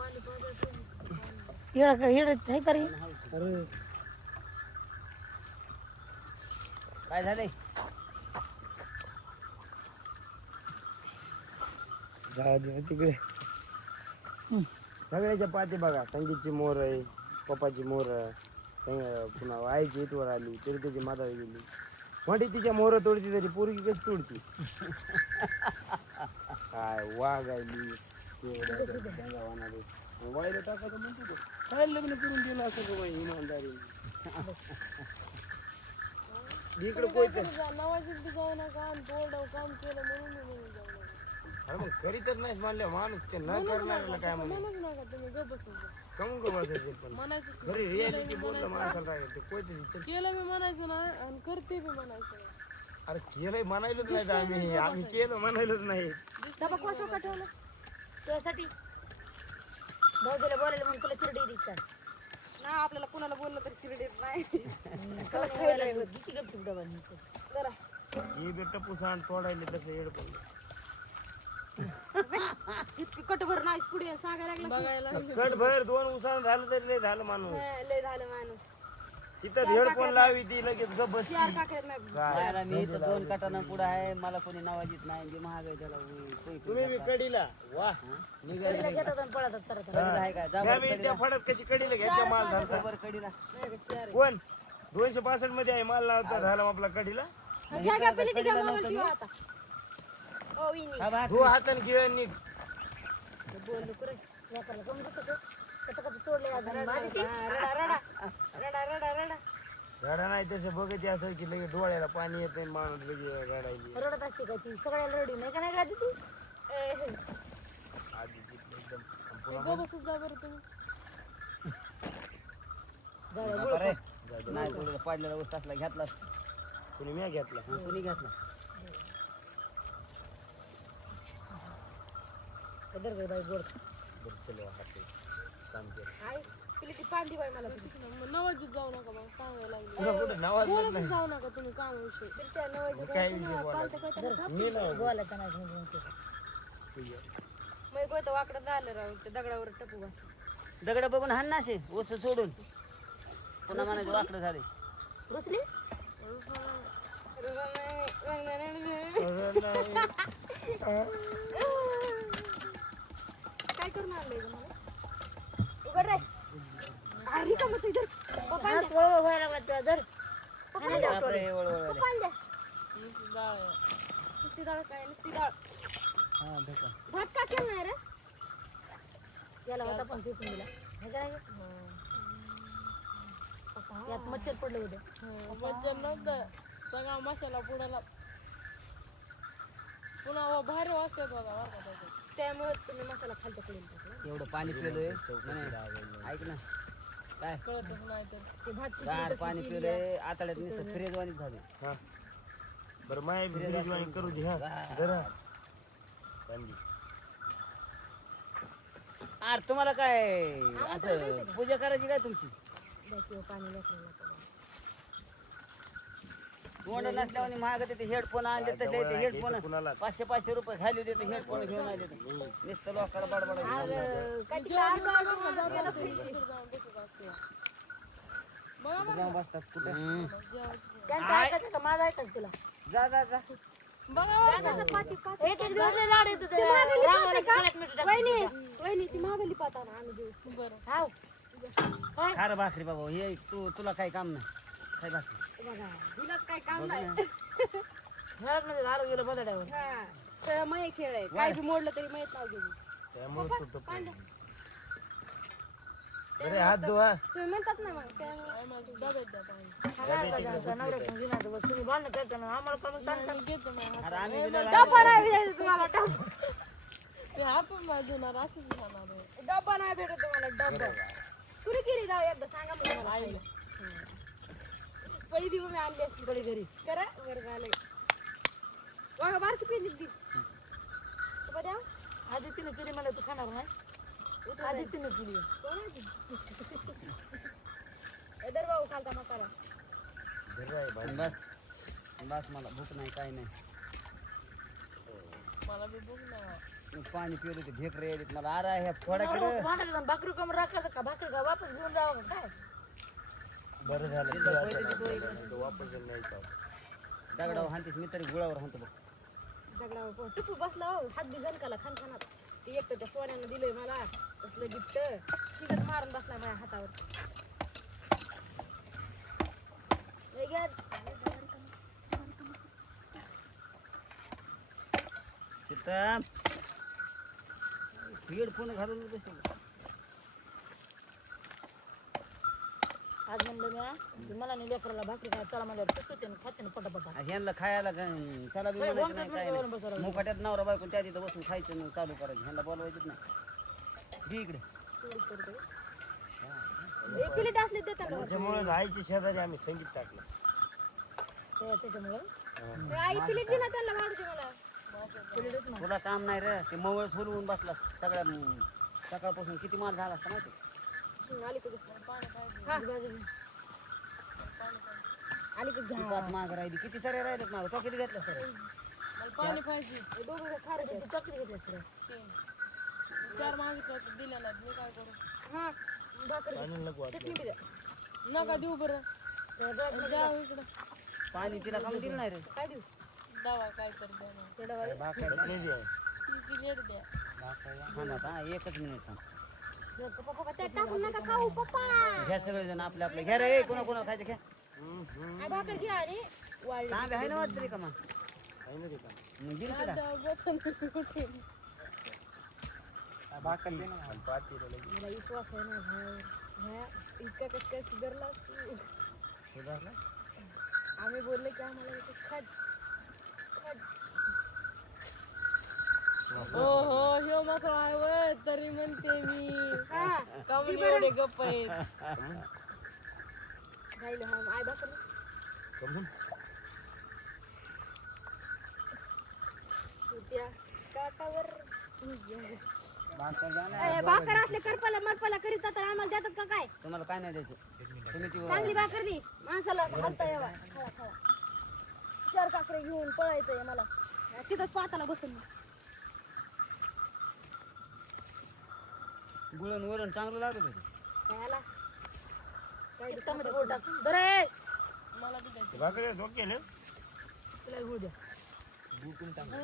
आहे का रे? अरे काय झालंय? तिकडे सगळ्याच्या पाठी बघा, संगीतची मोर आहे, पप्पाची मोर, पुन्हा आईची इथवर आली तरी त्याची माता गेली. मोठी तिच्या मोर तोडती तरी पोरगी कशी तोडती? काय वाघ आली वाईला टाकायचं म्हणतो तो. काय लग्न करून दिलं असं का बाई इमानदारी? इकडे कोयतं अरे मग करी तर नाही म्हणलं माणूस ते न करणाऱ्याला काय म्हणून कमून का बसायचं? पण घरी रियालिटी बोललं माणसाला ते कोयतं केलं मी म्हणायचं ना आणि करते बी म्हणायचं. अरे केलंय म्हणायलोच नाही तर आम्ही केलं म्हणायलोच नाही. तुझ्यासाठी भाऊजीला बोलायला म्हणून तुला चिरडी दिली का? ना आपल्याला कोणाला बोललं तरी चिरडीत नाही. हे टप्पू सांड तोडायले तसं येड पडलं. इतकी कटभर नाही पुढे सांगायला लागलं बघायला कट भर 2 उसानं झालं तरी लय झालं माणूस. लय झालं माणूस. तिथं हेडफोन लावी ती लगेच गप बसती. चार काकड्यात नाही काय मी इथं 2 काटानं पुढं आहे, मला कोणी नावाजीत नाही, जे महाग आहे त्याला तुम्ही बी कडीला वा चिरडीला घेतात आणि पळतात तरत. आहे काय जा मी त्या फडात कशी कडीला घ्यायचा माल झालता बरं कडीला कोण 265 मध्ये आहे माल लावता झाला आपला कडीला. धू हाताने घेऊन निघ. बोललो करे वापरला कमी कसं कसं तोडले रडा नाही तसं बघत असं की लगेच डोळ्याला पाणी येते माणूस लगेच रडायली. रडत असते का ती? सगळ्याला रडी नाही का नाही गाडी ती? आधी एकदम सुद्धा बरं तुम्ही नाही थोडं पाडलेला ऊस टाकला घेतला कुणी मी घेतला कोणी घेतला दर गई बाई गोड बरं चलो हात काम केलं. आई पिली ती पांडी बाई मला नवाजीत जाऊ नका मग सांगायला लागली. तुला कुठं नावाज बोलतच जाऊ नका तुम्ही कामाविषयी. काय विषय बोलायचा मी नाही बोलायचं नाही म्हणजे मग गोत वाकडं झालं राहून ते दगडावर टपू बस. दगड बघून हाण ना असे ऊस सोडून पुन्हा म्हणायचं वाकडं झाले रुसली काय करून आणलंय ग मला? उघड रे. अरे का मग इधर हात वळवळ व्हायला लागला तुला जर बापरे, वळवळ. नुसती डाळ काय नुसती डाळ हा, भेटा. भात का केलं नाही रे? याला होता पण फेकून दिला हे काय यात मच्छर पडलं होतं. मज्जा नव्हतं सगळा मसाला पुण्याला पुन्हा बाहेर वाजतात बघा त्यामुळे तुम्ही मसाला खालतं पडेल एवढं पाणी पिलोय ऐक ना काय कळतच नाही तर ते भात गार पाणी पिलोय आतड्यात नुसतं फ्रीज वाणीच झालं. हा बरं माय फ्रीज वाणी करू दे हा जरा चांगली. अरे तुम्हाला काय असं पूजा करायची काय तुमची पाणी लेकराला तोंड नसल्यावर महाग ते हेडफोन आणले तसले ते हेडफोन कुणाला 500 रुपये खाली देते हेडफोन घेऊन आले नुसतं लोकांना बडबड जाऊन बसतात कुठे त्यांचं ऐकायचं का माझं ऐकायचं तुला? जा जा जा एक एक दिवस लय लाड येतो ते रांगोळी काढत मिटत वहिनी ती महाबली पाहता ना आम्ही देऊ बरं हाव काय खार भाकरी बाबा हे तुला काही काम नाही काय भाकरी बघा तिला काय काम नाही घरात मध्ये झालं गेलं बदड्यावर हा तर मग खेळ आहे काय बी मोडलं तरी माहित नाव घेऊ त्यामुळे तू टप्पू. अरे हात धुवा तुम्ही म्हणतात ना मग त्यामुळे डब्यात द्या पाणी तुम्ही बांधणं करता ना आम्हाला कमी ताण अरे आम्ही बी लय डब्बा नाही भेटत तुम्हाला डब्बा ते आपण नाही देणार असंच होणार आहे. डब्बा नाही भेटत तुम्हाला डब्बा कुणी केली जाऊ एकदा सांगा मला आईला पळी दिवस मी आणली असती पळी घरी करा बरं झालंय बघा बारकी पेली ती द्या आधी तिने पिली मला तू खाणार नाही आधी तिने पिली दर भाऊ खालता मसाला बस बस मला भूक नाही काही नाही मला बी भूक नाही पाणी पिवलं ते ढेकर येत मला अरे ह्या फोडाकडे भाकरी कम राखायचं का भाकरी का वापस घेऊन जावं का काय बरं झालं तू आता नाही, तो वापस नाही का दगडावर हाणतेस मी तरी गुळावर हाणतो बघ. दगडावर टुकू बसला हो हात बी झणकाला खानखानात ते एक तर त्या सोन्यानं दिलंय मला तसलं गिफ्ट तिथंच मारून बसला माझ्या हातावर लय घ्या. तिथं हेडफोन घालून बसलो. आज म्हणलं मी मला नाही लेकराला भाकरी काय चला म्हणल्यावर कसं होते खाते ना पटापटा ह्यांना खायला चला बी म्हणायचं नाही काय नाही. मुकाट्यात नवरा बायको त्या तिथं बसून खायचं नाही चालू करायचं ह्यांना बोलवायचंच नाही. बी इकडे एक प्लेट असले देतात का? त्याच्यामुळे आईच्या शेजारी आम्ही संगीत टाकलं त्याच्यामुळं ते आई प्लेट दिला त्यांना वाढते मला प्लेटच नाही. तुला काम नाही रे ते मवळ फुलवून बसला सगळ्या सकाळपासून किती माल झाला असता माहिती आली का आली का घ्या पाच माग राहिली किती सारे राहिलेत माग तो किती घेतलं सर मला पाणी पाहिजे दोघं खार चॉकलेट घेतलं सर 4 मागितलं दिलं नाही मी काय करू हा भाकर पाणी नको वाटलं. चटणी बी द्या. नका देऊ बरं द्या इकडं पाणी तिला काम दिलं नाही रे काय देऊ दवा काय कर द्या ना. तेवढं वाली. चटणी बी आहे. ती लेट द्या हा ना आता एकच मिनिट थांब. पप्पा त्यात टाकून नका खाऊ पप्पा घ्या सगळेजण आपल्या आपल्या घ्या रे कोणा कोणाला खायचं घ्या आ भाकर घ्या आणि वाळली तांबे आहे ना वाटतं का मग आहे ना रे का? मग दिल तिला कुठे आणि पाठी रे लगेच. मला विश्वास आहे ना ह्या इतका कसं काय सुधारला तू सुधारला? आम्ही बोलले की आम्हाला इथे खट खट हो हो ह्यो मात्र आहे वय तरी म्हणते मी हा कामून एवढे गप्प आहेत राहिलं हा आय भाकर कमून? त्या काटावर भाकर द्या ना. भाकर असले करपाला मरपाला करीत तर आम्हाला देतात का काय तुम्हाला काय नाही द्यायचं तुम्ही ती चांगली भाकर दे माणसाला हलता यावा खावा खावा 4 काकडे घेऊन पळायचंय मला तिथंच पाताला बसून गुळण वरण चांगलं लागत होतं काय आला काय मध्ये गोड टाक बरे मला बी द्यायचं भाकरी झोके ना? तुला गुळ द्या गुळ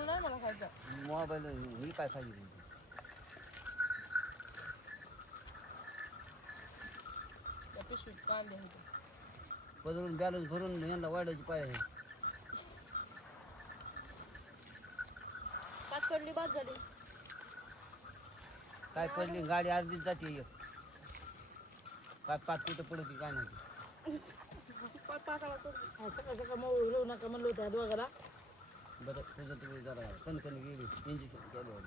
नाही मला खायचा मोबाईल ही काय खायची त्या पिशवीत कांदे होते पदरून बॅलन्स भरून यांना वाढायची पाय पाच पडली बाद झाली काय पडली गाडी अर्धीच जाते एक. काय पाच कुठं पडत काय नाही सकाळ सकाळ मऊ घेऊ नका म्हणलं होतं दोघाला बरं तुझं तुम्ही जरा कणकण गेली इंजेक्शन केलं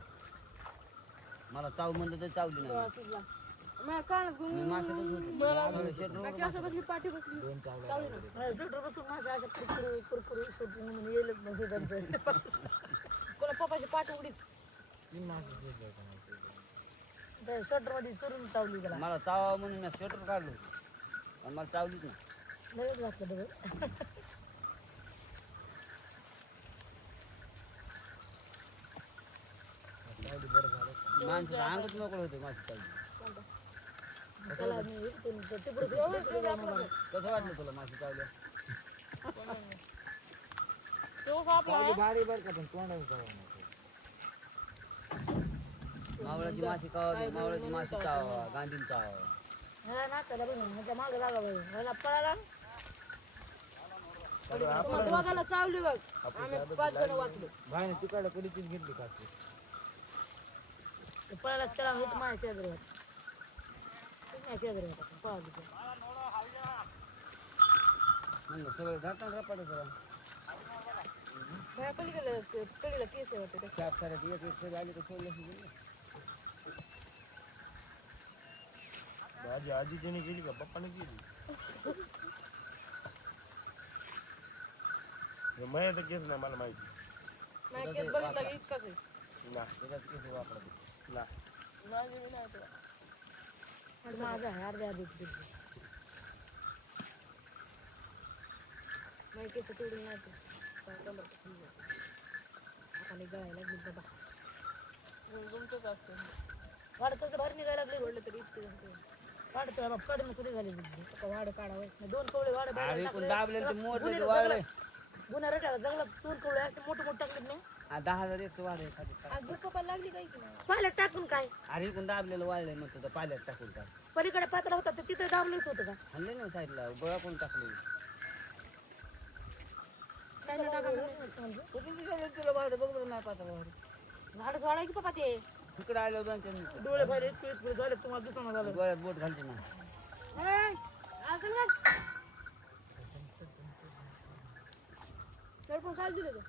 मला चाव म्हणलं तर चावली नाही माझ्या कानात मी माशातच होतो असं बसली पाठी बसली चालू ना स्वेटर बसून माझ्या अशा कुरकुरू कुरकुरू सुटून म्हणून येईलच मग त्यांचं कोणा पप्पाची पाठ उडीत स्वेटर मध्ये चुरून चावली त्याला मला चावा म्हणून मी स्वेटर काढलो पण मला चावलीच नाही लगेच घातलं बघ माणसं अंगच मोकळं होते माझी चावली त्याला मी तिकडं कसं वाटलं तुला माझी चावल्या तो आपला मावळाची माशी कावा मावळाची माशी चावा गांधीन चावा ह्याला नाकाला बघून माझ्या मागं लागला बाई ह्याला पळाला तुम्हाला दोघाला चावली बघ आम्ही 5 जण वाचलो भाईने तिकडे कधीचीच घेतली का ती? ते पळाला त्याला होत माझ्या शेजारी होता माझ्या शेजारी होता पळाली तो. म्हणलं सगळं घाटण रपाट जरा बाहेर पलीकडे कडीला केस होते ते. चार साऱ्यात एक एक सरी आली तर सोडलं गेलं भाजी आजीने केली का पप्पाने केली? हे माझ्या केस नाही मला माहिती माझ्या केस बघितला की इतकाच आहे ना त्याच्यात केस वापरत ना माझे मी नाही तुला आणि माझा आहे अर्धे माझी केस तोडून नाही ते. आता गळायला लागली बाबा तुमचंच असतं वाढताचं बाहेर निघायला लागले पडलं तरी इतके जण. वाढतो बाप काढणं सुरू झाली वाढ काढावं 2 कवळे वाढ अरे पण दाबले ते मोठे वाळले गुन्हा रटायला जंगलात 2 कवळे असे मोठे मोठे टाकले नाही 10,000 एक वाढले खाली. आज भूक पण लागली काय की नाही पाल्यात टाकून काय अरे इकडून दाबलेलं वाळलंय मग तुझं पाल्यात टाकून टाक पलीकडे पातळा होता तर तिथं दाबलेच होतं का हल्ले ना साईडला गोळा कोण टाकले काय नाही टाका म्हणजे तुला वाढ बघ बरं नाही पाहता वाढ झाडच वाढाय की पप्पा ते तिकडे आलं 2-3 डोळे बाहेर इतके झाले तुम्हाला दिसणं झालं गोळ्यात बोट घालते ना पण खायला दिलं का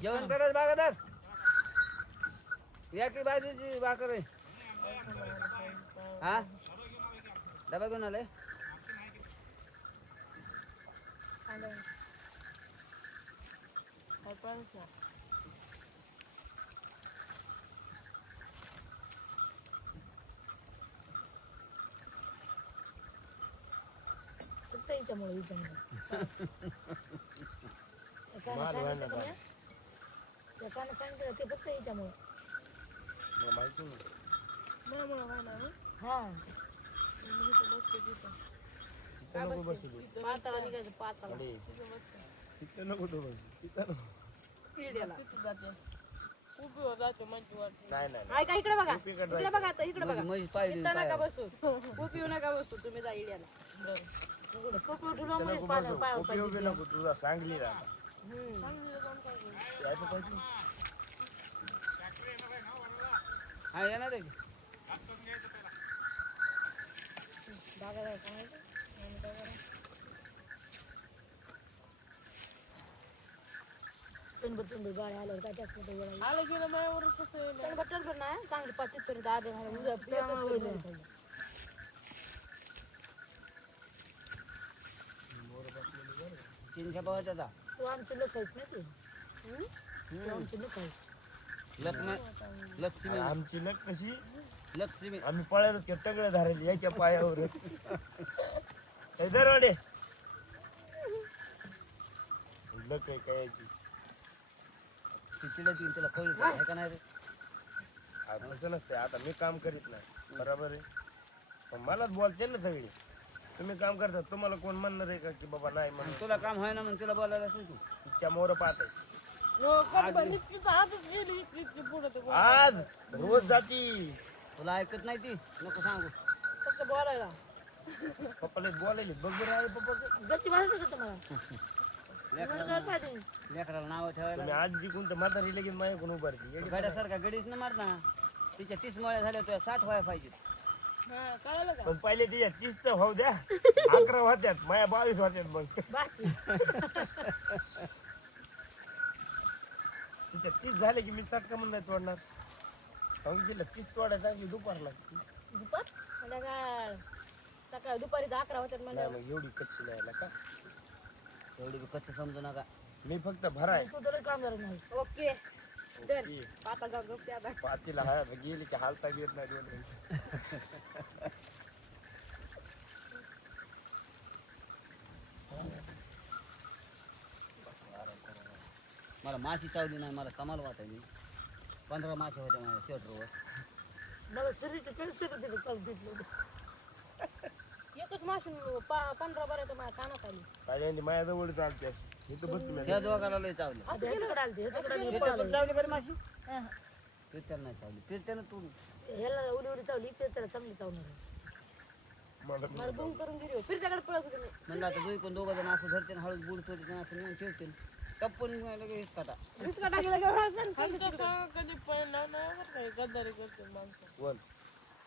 जेवण करत बागादार या की बाजूची भाकर आहे हा डबा घेऊन आलाय फक्त हिच्यामुळे त्या काना सांगितलं ते फक्त हिच्यामुळे माहिती नाही हा तिथं नको बसू दे. पाताला निघायचं पाताला अरे, तिथं नको तू बसू. तिथं नको. उभी जातो म्हणजे वाटत नाही नाही हाय का इकडे बघा इकडे इकडे बघा आता इकडे बघा म्हैस पाहिली इथं नका बसू खूप येऊ नका बसू तुम्ही जा इड्याला इकडे खूप उठून नको बसू. उपयोगी नको तुझा सांगली राहा यायचं पाहिजे. हा येणार आहे की? गाड्या आल्यावर काय जास्त वेळा आलं गेलं माझ्यावर कसं येईल बटर नाही चांगली 75 दादा तीनशे पावाचा जा तू आमचं लोक आहेस ना तू आमचं लोक आहेस लक्ष्मी आमची लक कशी लक्ष्मी आम्ही पळायला टगळं धरायला याच्या पायावर दरवाडे लक आहे काय याची तिला तिला कळलं आहे का नाही रे आता तसं नसतंय आता मी काम करीत नाही बरोबर आहे पण मलाच बोलते ना सगळी तुम्ही काम करता तुम्हाला कोण म्हणणार आहे का की बाबा नाही म्हणून तुला काम आहे ना मग तुला बोलायला असेल तू तिच्या मोर पाहत आहे हातच गेली इतकी पुढे ते आज रोज जाती तुला ऐकत नाही ती नको सांगू फक्त बोलायला पप्पाला बोलायले बघ बरं आहे पप्पा गच्ची बांधायचं का तुम्हाला तुम्हाला काय पाहिजे लेकराला नाव ठेवायला तुम्ही आज जिंकून तर म्हातारी लगेच माझ्याकडून उभारती गड्यासारखा गडीच न मारना तिच्या 30 मळ्या झाल्या तुझ्या 60 व्हायला पाहिजे हा कळलं का पण पहिले तिच्या 30 तर होऊ द्या 11 होत्यात माझ्या 22 होत्यात मग बाकी तिच्या 30 झाले की मी 60 का म्हणून नाही तोडणार मग तिला 30 तोडायचा की दुपार लागते दुपार संध्याकाळ सकाळ दुपारी 11 होत्यात नाही मग एवढी कच्ची नाही आला का एवढी बी कच्चं समजू नका मी फक्त भराय तू तर काम करत नाही ओके डन की पाता जाऊ गप्पी आता पातीला हा गेली की हालता येत नाही 2 मिनिटं मला माशी चावली नाही मला कमाल वाटायली 15 मासे होत्या माझ्या स्वेटरवर मला शरीर कॅल्शियम दिलं चालू दिलं एकच माशून 15 बऱ्या तर माझ्या कानात आली पाहिजे माझ्याजवळ चालते इथं बसतो मी त्या दोघाला लय चावली आता ह्याच्याकडे आलते ह्याच्याकडे आली. त्याच्यावर चावली बरं माशी हा. त्याला नाही चावली त्यानं तू ह्याला उडी उडी चावली ते त्याला चांगली चावणार आहे. मला मला बूम करून गेली फिरत्याकडे पळत होते मी. म्हणलं आता दोन पण दोघं जण असं धरते हळूच बुडतो तिथं असं नेऊन ठेवतील टप्पून लगेच काटा रिस्का टाकीला घेऊन आला ना. आमच्या सगळं कधी पहिला नाही बरं काही गद्दारी करते माणसं कोण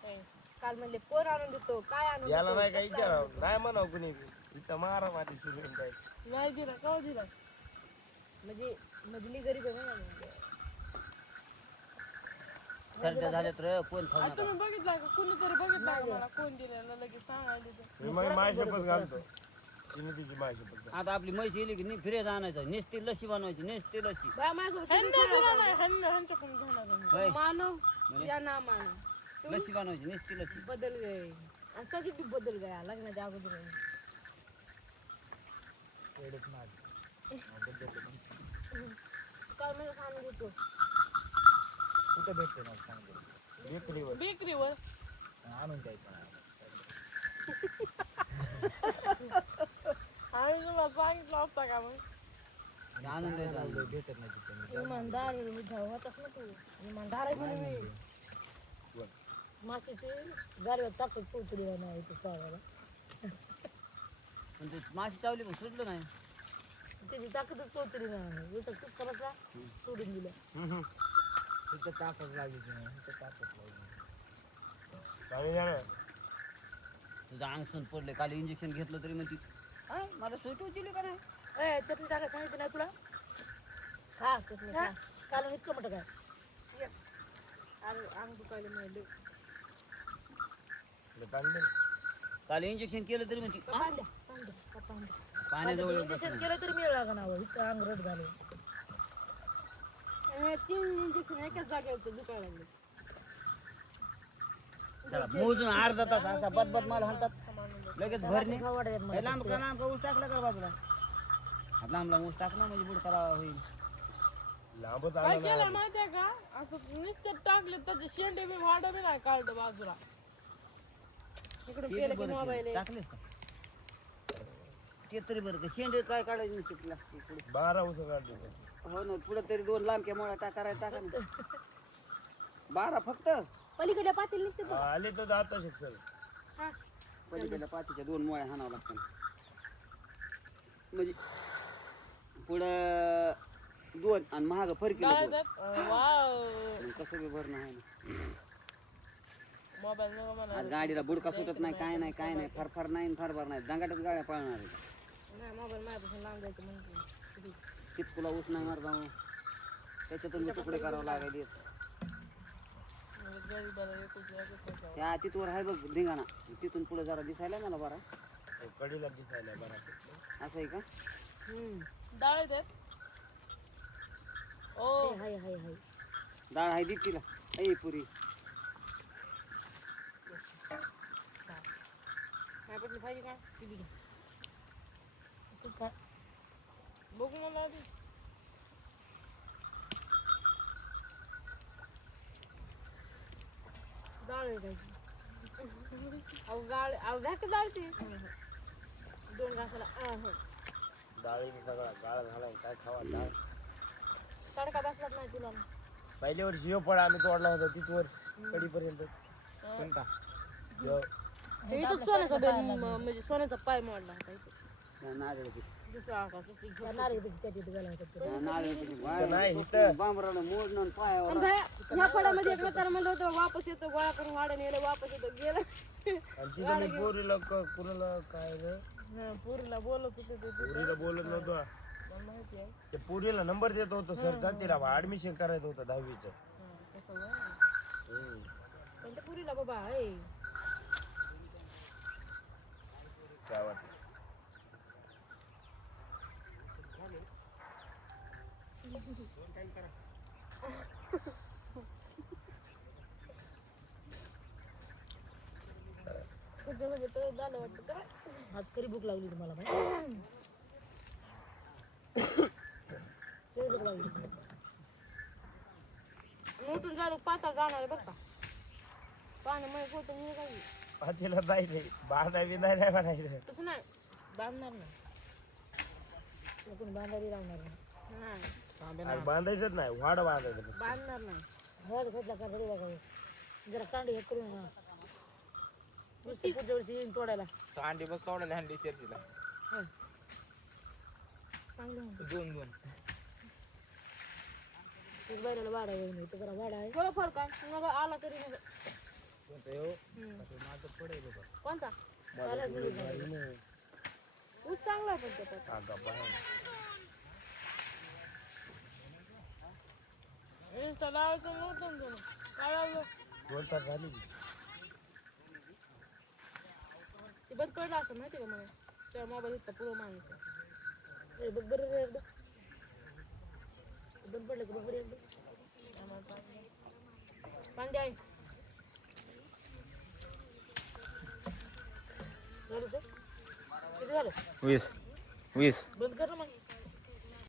काय काल म्हणले कोण आणून देतो काय आणून याला देतो? नाही काय विचारावं नाही म्हणावं कुणी इथं मारा माझी सुरू होऊन जाईल नाही दिला का दिला म्हणजे म्हणजे मी गरीब आहे म्हणून. सर्द्या झाल्या तर कोण खाऊ आता नका तुम्ही बघितला का कोणीतरी बघितला का मला कोण दिलेला लगेच सांगायला तर मी मग माझी शपथ घालतो तिने तिची माझी शपथ घाल. आता आपली म्हैस येली की फिरेज आणायचं नेसती लशी बनवायची नेसती लशी बाया माझ्यासोबत ह्यांना दिला नाही ह्यांच्याकडून घेणार आहे मी. होय मानो या ना मानो लशी बनवायची नेसती लशी बदल गए असं किती बदल गया लग्नाच्या अगोदर काय मला सांगून देतो कुठं भेटते ना सांगतो बेकरीवर बेकरीवर आणून द्यायचं आम्ही तुला सांगितलं होता का मग आणून द्यायचा भेटत नाही तिथे इमानदार आहे मी जाऊ होताच ना तू इमानदार आहे म्हणे मी मासेची गाडीवर ताकद पोहोचली नाही ते चावायला पण ते माशी चावली पण सुटलं नाही त्याची ताकदच पोहोचली नाही तू करायचा सोडून दिलं तिथं ताकद लागली तिथं ताकद लागली तुझं अंग सून पडले काल इंजेक्शन घेतलं तरी म्हणती हा मला सुई टोचली का नाही ए चटणी टाकायला सांगितलं नाही तुला खा चटणी खा काल इतकं मोठं काय अरे अंग दुखायला मिळाले काल इंजेक्शन केलं तरी म्हणती हा? पाण्याजवळ येऊन बसली. इंजेक्शन केलं तरी मिळ लागा ना इतकं अंग रट झालं 3 इंजेक्शन एकाच जागेवर दुखायला लागले चला, मोजून अर्धा तास असा बदबद माल हाणतात लगेच भरणे खाऊ वाटत हे लांब का लांब का ऊस टाकला का बाजूला लांब लांब ऊस टाकला म्हणजे बुडकाला होईल लांबच काय केलं माहितीये का असं नुसतं टाकले त्याचे शेंडे बी वाडा बी नाही काढलं बाजूला इकडून केलं की मोबाईल टाकलेस का ते तरी बरं का शेंडे काय काढायचे नसते प्लास्टिक पुढे 12 ऊस काढले हो ना पुढे तरी 2 लांबक्या मोळा टाका ना 12 फक्त पलीकडे पातील निघते आले तर आता शिक्षण पलीकडल्या पातीच्या 2 मोळ्या हाणावं लागतात म्हणजे पुढं 2 आणि महाग फरकी कसं बी भरणं आहे ना मोबाईल मला आज गाडीला बुडका सुटत नाही काय नाही फार नाही फार नाही दंगाटच गाड्या पळणार आहे मोबाईल माझ्यापासून लांब जायचं म्हणून चितकुला ऊस नाही मारता त्याच्यातून मी तुकडे करावं लागले त्या तिथवर आहे बघ धिंगाणा तिथून पुढे जरा दिसायला मला बरा कडीला दिसायला बरा असं आहे का डाळ देत ओ हाय हाय हाय डाळ आहे देत तिला ऐ पुरी काय पडली पाहिजे का किती घ्या तू खा बघू मला आधी डाळ आहे त्याची अहो घ्या का डाळ ती 2 घासाला डाळीने सगळा गाळ झाला काय खावा डाळ तडका बसलाच नाही तुला पहिल्या वर्षी ह्यो फळ आम्ही तोडला होता तिथवर कडीपर्यंत कोणता इथं सोन्याचा बेल म्हणजे सोन्याचा पाय मोडला होता इथं नारळाची दुसरा आकाश नारळ पैसे त्या तिथे गेला होता नाही इथं बांबराला मोडणं आणि पायावर ह्या फळामध्ये एक म्हातारा म्हणलं होतं वापस येतो गोळा करून वाडा नेलं वापस येतो गेलं आणि तिथं मी पोरीला कुणाला काय रे पुरीला बोलत होते ते पोरीला बोलत नव्हतं मला माहिती आहे ते पोरीला नंबर देत होतो सर जातीला ऍडमिशन करायचं होतं 10वीचं तसं पण त्या पुरीला बाबा आहे काय वाटतं म्हणजे तर झालं वाटतं का आज खरी भूक लागली तुम्हाला भूक लागली मोठून झालं पाता जाणार बरं का पाण्यामुळे फोटो मी काही पातीला जायचंय बाधा बिधा नाही म्हणायचं तसं नाही बांधणार नाही कोणी बांधारी लावणार नाही आणि बांधायचंच नाही वाड बांधायचं बांधणार नाही हळद घेतला का घरी बघा जरा कांडी हे करून नुसती पुढच्या वर्षी येईन तोडायला अंडी बघ कोणाला हंडी तिला चांगलं 2 एक बैलाला वाडा येऊन इथं जरा वाडा आहे थोडं फरक आहे मग आला तरी मग कोणता ऊस चांगला आहे पण त्याच्यात इंस्टा लावायचं नव्हतं ना तुला. काय लावलं 2 तास झाली ते बंद पडलं असं माहिती का मला त्या मोबाईल इतका पुरं मागायचं बघ बरं रे एकदा बंद पडलं का बघ बरं एकदा कांदे आहे झालं ते किती झालं 20 20. बंद कर ना मग